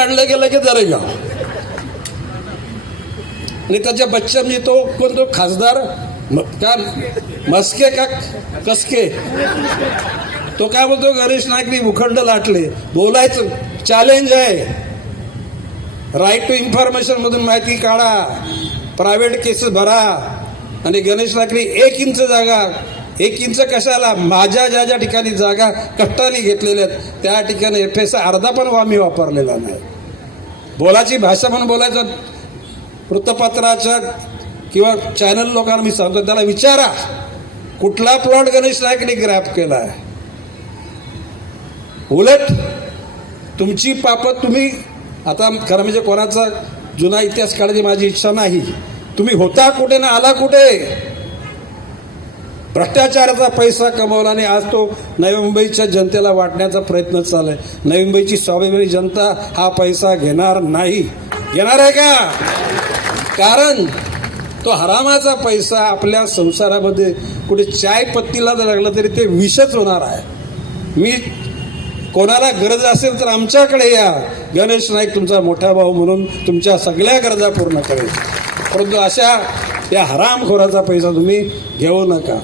काढलं गेलं की जरेगा. आणि त्याच्या बच्चा म्हणजे तो कोण, तो खासदार का मस्के का कसके, तो काय बोलतो, गणेश नाईकनी भूखंड लाटले. बोलायचं चॅलेंज आहे. राईट टू इन्फॉर्मेशन मधून माहिती काढा, प्रायव्हेट केसेस भरा. आणि गणेश नाईकनी 1 इंच जागा, 1 इंच कशाला, माझ्या ज्या ज्या ठिकाणी जागा कष्टाने घेतलेल्या आहेत त्या ठिकाणी FS अर्धा पण आम्ही वापरलेला नाही. बोलाची भाषा म्हणून बोलायचं. वृत्तपत्राच्या किंवा चॅनल लोकांना मी सांगतो, त्याला विचारा कुठला प्लॉट गणेश नाईकने ग्रॅप केला आहे. उलट तुमची पापत तुम्ही आता, खरं म्हणजे कोणाचा जुना इतिहास काढायची माझी इच्छा नाही. तुम्ही होता कुठे ना आला कुठे. भ्रष्टाचाराचा पैसा कमवला आणि आज तो नवी मुंबईच्या जनतेला वाटण्याचा प्रयत्न चालू आहे. नवी मुंबईची स्वाभिमानी जनता हा पैसा घेणार नाही. घेणार आहे का? कारण तो हरामाचा पैसा आपल्या संसारामध्ये कुठे चाय पत्तीला जर लागला तरी ते विषच होणार आहे. मी कोणाला गरज असेल तर आमच्याकडे या, गणेश नाईक तुमचा मोठा भाऊ म्हणून तुमच्या सगळ्या गरजा पूर्ण करेल. परंतु अशा या हरामखोराचा पैसा तुम्ही घेऊ नका.